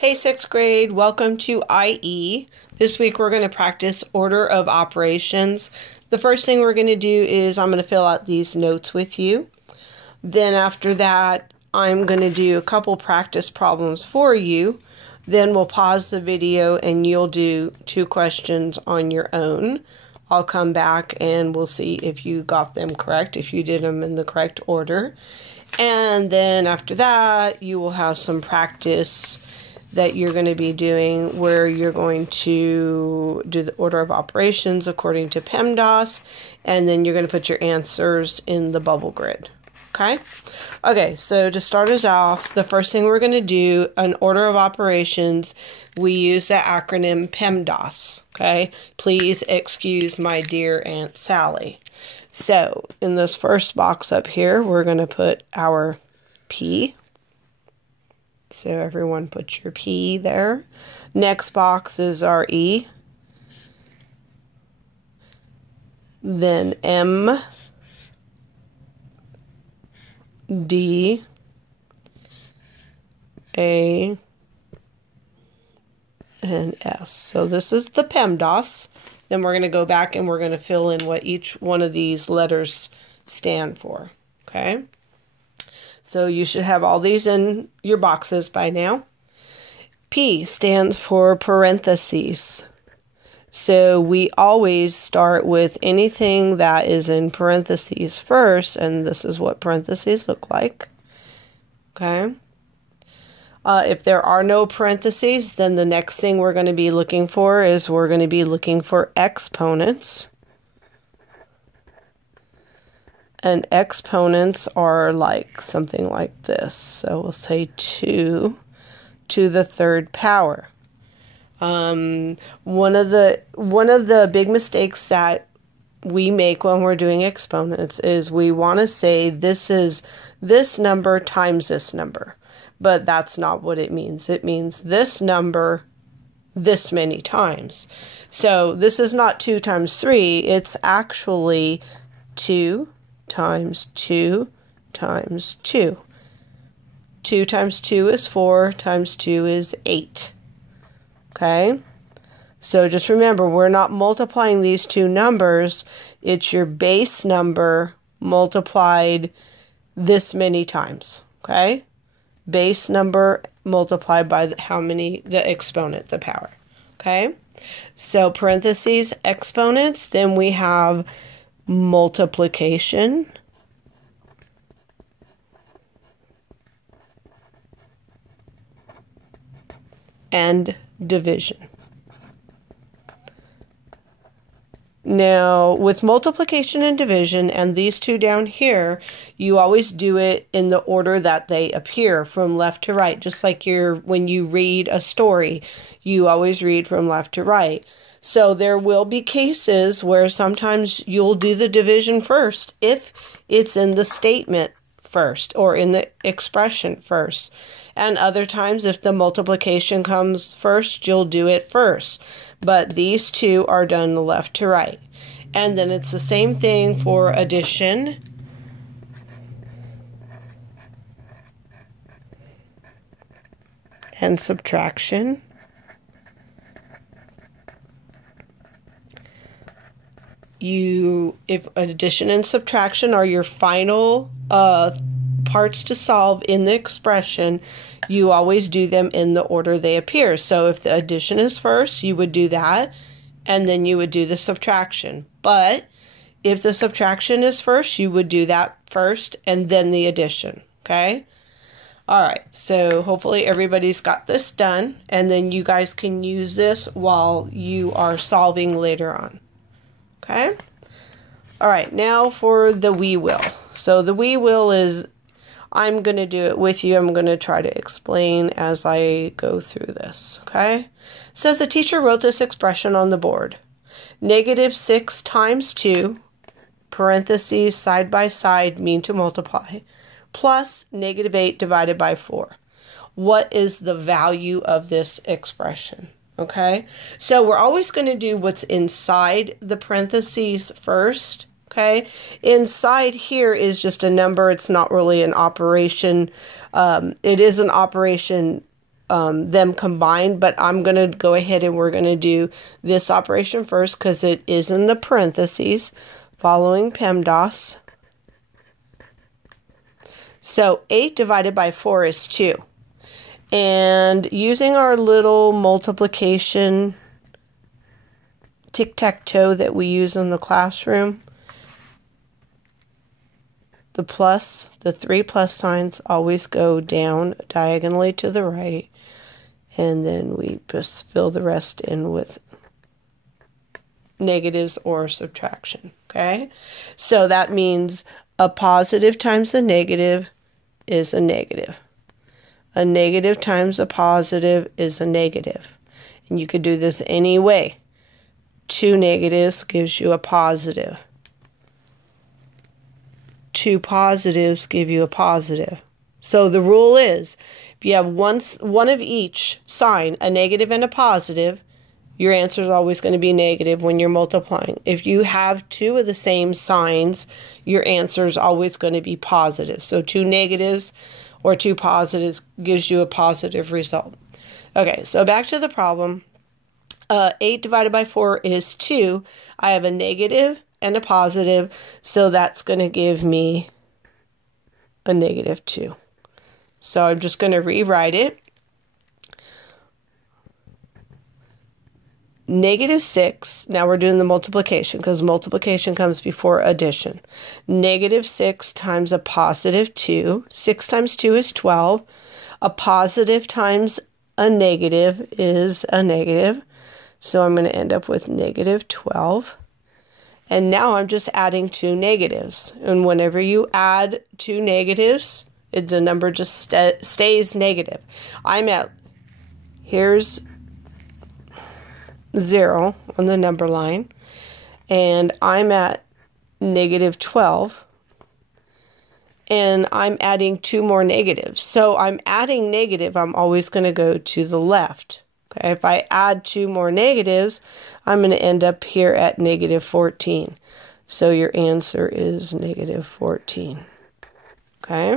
Hey 6th grade, welcome to IE. This week we're going to practice order of operations. The first thing we're going to do is I'm going to fill out these notes with you. Then after that, I'm going to do a couple practice problems for you. Then we'll pause the video and you'll do 2 questions on your own. I'll come back and we'll see if you got them correct, if you did them in the correct order. And then after that, you will have some practice that you're going to be doing where you're going to do the order of operations according to PEMDAS, and then you're going to put your answers in the bubble grid. Okay, so to start us off, the first thing we're going to do, an order of operations, we use the acronym PEMDAS, okay? Please excuse my dear Aunt Sally. So, in this first box up here, we're going to put our P. So everyone put your P there. Next box is our E. Then M, D, A, and S. So this is the PEMDAS. Then we're going to go back and we're going to fill in what each one of these letters stand for. Okay? So you should have all these in your boxes by now. P stands for parentheses. So we always start with anything that is in parentheses first, and this is what parentheses look like. Okay. If there are no parentheses, then the next thing we're going to be looking for is we're going to be looking for exponents. And exponents are like something like this. So we'll say 2 to the 3rd power. One of the big mistakes that we make when we're doing exponents is we want to say this is this number times this number. But that's not what it means. It means this number this many times. So this is not 2 times 3. It's actually 2 times 2 times 2. 2 times 2 is 4, times 2 is 8. Okay? So just remember, we're not multiplying these two numbers. It's your base number multiplied this many times. Okay? Base number multiplied by the exponent, the power. Okay? So parentheses, exponents, then we have multiplication and division. Now, with multiplication and division and these two down here, you always do it in the order that they appear from left to right. Just like when you read a story, you always read from left to right. So there will be cases where sometimes you'll do the division first if it's in the statement first or in the expression first. And other times if the multiplication comes first, you'll do it first. But these two are done left to right. And then it's the same thing for addition and subtraction. If addition and subtraction are your final parts to solve in the expression, you always do them in the order they appear. So if the addition is first, you would do that, and then you would do the subtraction. But if the subtraction is first, you would do that first, and then the addition. Okay? Alright, so hopefully everybody's got this done, and then you guys can use this while you are solving later on. Okay? Alright, now for the we will. So the we will is, I'm going to do it with you. I'm going to try to explain as I go through this. Okay? It says the teacher wrote this expression on the board. -6 times 2, parentheses side by side mean to multiply, plus -8 divided by 4. What is the value of this expression? Okay, so we're always going to do what's inside the parentheses first. Okay, inside here is just a number. It's not really an operation. It is an operation them combined, but I'm going to go ahead and we're going to do this operation first because it is in the parentheses following PEMDAS. So 8 divided by 4 is 2. And using our little multiplication tic-tac-toe that we use in the classroom, the 3 plus signs always go down diagonally to the right, and then we just fill the rest in with negatives or subtraction, okay? So that means a positive times a negative is a negative. A negative times a positive is a negative. And you could do this any way. 2 negatives gives you a positive. 2 positives give you a positive. So the rule is, if you have one of each sign, a negative and a positive, your answer is always going to be negative when you're multiplying. If you have 2 of the same signs, your answer is always going to be positive. So 2 negatives or 2 positives gives you a positive result. Okay, so back to the problem. 8 divided by 4 is 2. I have a negative and a positive, so that's going to give me a negative 2. So I'm just going to rewrite it. Negative 6, now we're doing the multiplication because multiplication comes before addition. Negative 6 times a positive 2. 6 times 2 is 12. A positive times a negative is a negative. So I'm going to end up with negative 12. And now I'm just adding 2 negatives. And whenever you add 2 negatives, the number just stays negative. Here's 0 on the number line. And I'm at negative 12. And I'm adding 2 more negatives. So I'm adding negative, I'm always going to go to the left. Okay, if I add 2 more negatives, I'm going to end up here at negative 14. So your answer is negative 14. Okay.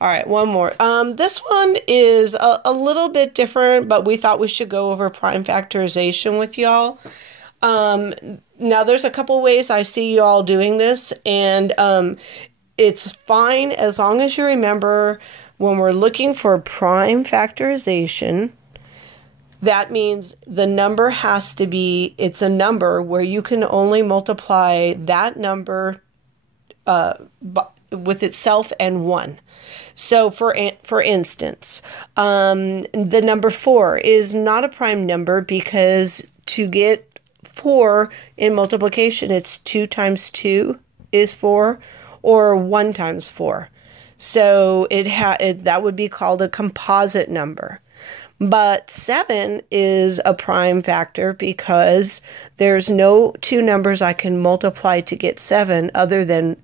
All right, one more. This one is a little bit different, but we thought we should go over prime factorization with y'all. Now, there's a couple ways I see you all doing this, and it's fine as long as you remember when we're looking for prime factorization, that means the number has to be, it's a number where you can only multiply that number with itself and 1. So for instance, the number 4 is not a prime number because to get 4 in multiplication, it's 2 times 2 is 4 or 1 times 4. So that would be called a composite number. But 7 is a prime factor because there's no 2 numbers I can multiply to get 7 other than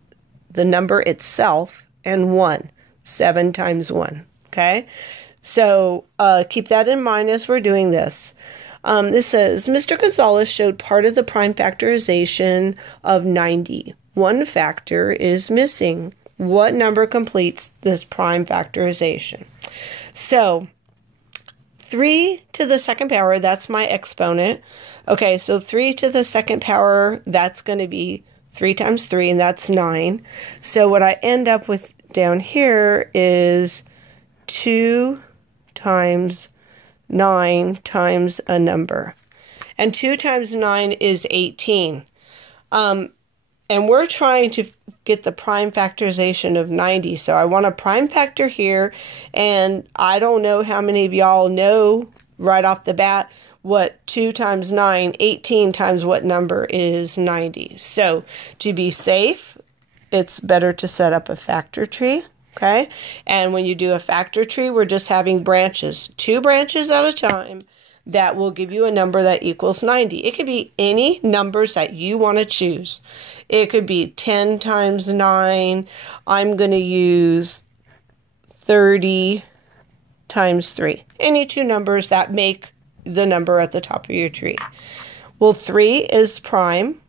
the number itself and 1. 7 times 1. Okay? So keep that in mind as we're doing this. This says, Mr. Gonzalez showed part of the prime factorization of 90. One factor is missing. What number completes this prime factorization? So 3 to the second power, that's my exponent. Okay, so 3 to the second power, that's going to be 3 times 3, and that's 9. So what I end up with down here is 2 times 9 times a number. And 2 times 9 is 18. And we're trying to get the prime factorization of 90. So I want a prime factor here. And I don't know how many of y'all know right off the bat what 2 times 9, 18 times what number is 90. So to be safe, it's better to set up a factor tree. Okay. And when you do a factor tree, we're just having branches, 2 branches at a time. That will give you a number that equals 90. It could be any numbers that you want to choose. It could be 10 times 9. I'm going to use 30 times 3. Any 2 numbers that make the number at the top of your tree. Well, 3 is prime.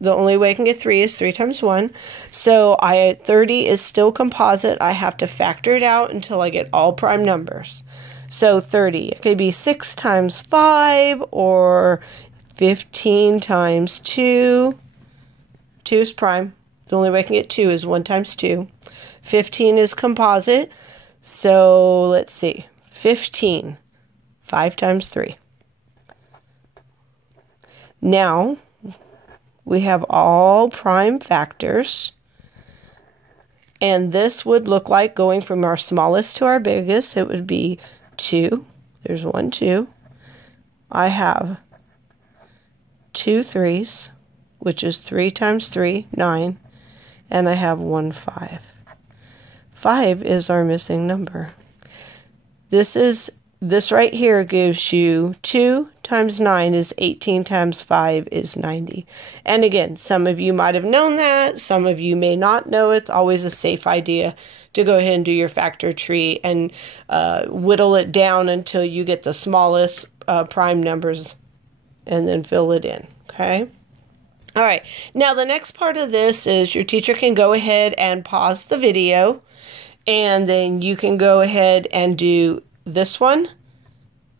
The only way I can get 3 is 3 times 1. So 30 is still composite. I have to factor it out until I get all prime numbers. So 30, it could be 6 times 5 or 15 times 2. 2 is prime. The only way I can get 2 is 1 times 2. 15 is composite. So let's see. 15. 5 times 3. Now, we have all prime factors. And this would look like going from our smallest to our biggest. It would be 2. There's 1, 2. I have 2 3s, which is 3 times 3, 9. And I have 1 5. 5 is our missing number. This right here gives you 2 times 9 is 18 times 5 is 90. And again, some of you might have known that. Some of you may not know it. It's always a safe idea to go ahead and do your factor tree and whittle it down until you get the smallest prime numbers and then fill it in. Okay? All right. Now, the next part of this is your teacher can go ahead and pause the video, and then you can go ahead and do this one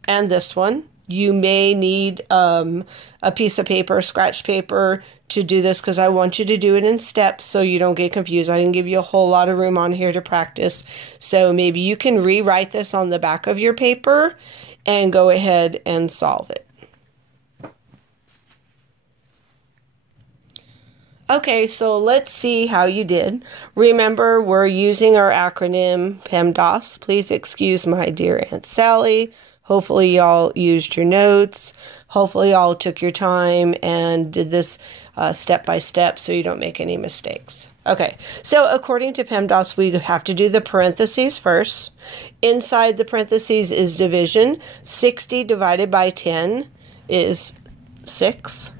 and this one. You may need a piece of paper, scratch paper, to do this because I want you to do it in steps so you don't get confused. I didn't give you a whole lot of room on here to practice. So maybe you can rewrite this on the back of your paper and go ahead and solve it. Okay, so let's see how you did. Remember, we're using our acronym PEMDAS. Please excuse my dear Aunt Sally. Hopefully y'all used your notes. Hopefully y'all took your time and did this step by step so you don't make any mistakes. Okay, so according to PEMDAS, we have to do the parentheses first. Inside the parentheses is division. 60 divided by 10 is 6.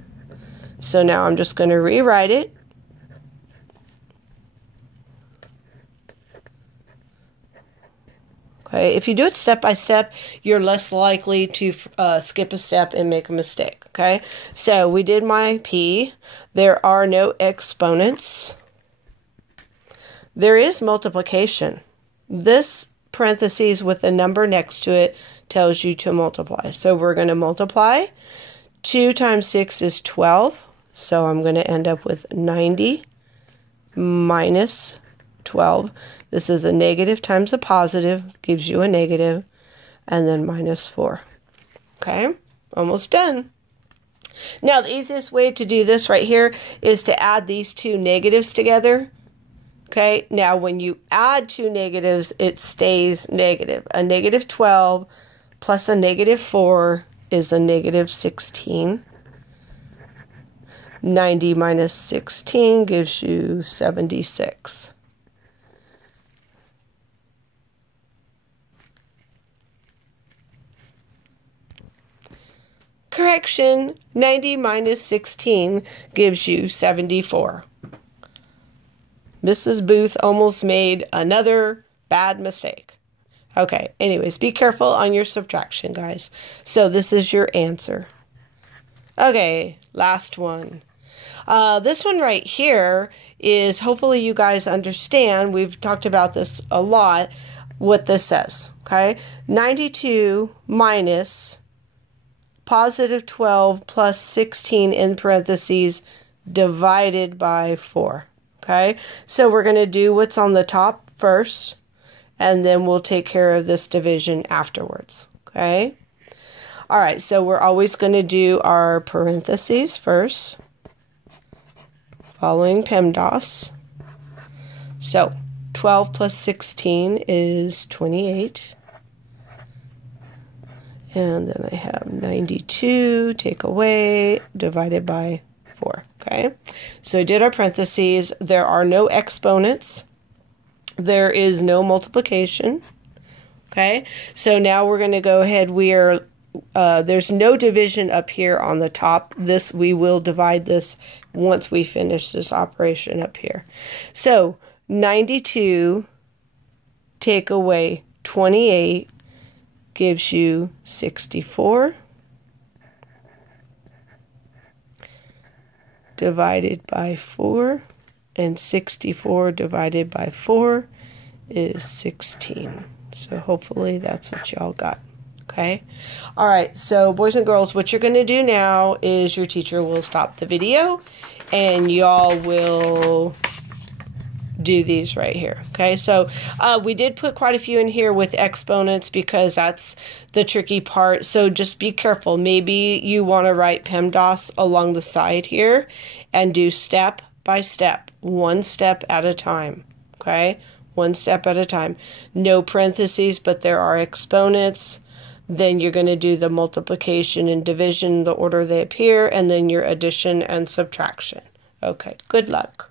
So now I'm just going to rewrite it. Okay, if you do it step by step, you're less likely to skip a step and make a mistake. Okay, so we did my P. There are no exponents. There is multiplication. This parentheses with a number next to it tells you to multiply. So we're going to multiply. 2 times 6 is 12. So I'm going to end up with 90 minus 12. This is a negative times a positive, gives you a negative, and then minus 4. Okay, almost done. Now, the easiest way to do this right here is to add these two negatives together. Okay, now when you add two negatives, it stays negative. A negative 12 plus a negative 4 is a negative 16. 90 minus 16 gives you 76. Correction, 90 minus 16 gives you 74. Mrs. Booth almost made another bad mistake. Okay, anyways, be careful on your subtraction, guys. So this is your answer. Okay, last one. This one right here is, hopefully you guys understand, we've talked about this a lot, what this says, okay? 92 minus positive 12 plus 16 in parentheses divided by 4, okay? So we're going to do what's on the top first, and then we'll take care of this division afterwards, okay? All right, so we're always going to do our parentheses first, following PEMDAS. So 12 plus 16 is 28. And then I have 92, take away, divided by 4. Okay, so I did our parentheses. There are no exponents. There is no multiplication. Okay, so now we're going to go ahead. There's no division up here on the top. We will divide this once we finish this operation up here. So 92 take away 28 gives you 64. divided by 4, and 64 divided by 4 is 16. So hopefully that's what y'all got. Okay. All right. So boys and girls, what you're going to do now is your teacher will stop the video and y'all will do these right here. Okay. So we did put quite a few in here with exponents because that's the tricky part. So just be careful. Maybe you want to write PEMDAS along the side here and do step by step, one step at a time. Okay. One step at a time. No parentheses, but there are exponents. Then you're going to do the multiplication and division, the order they appear, and then your addition and subtraction. Okay, good luck.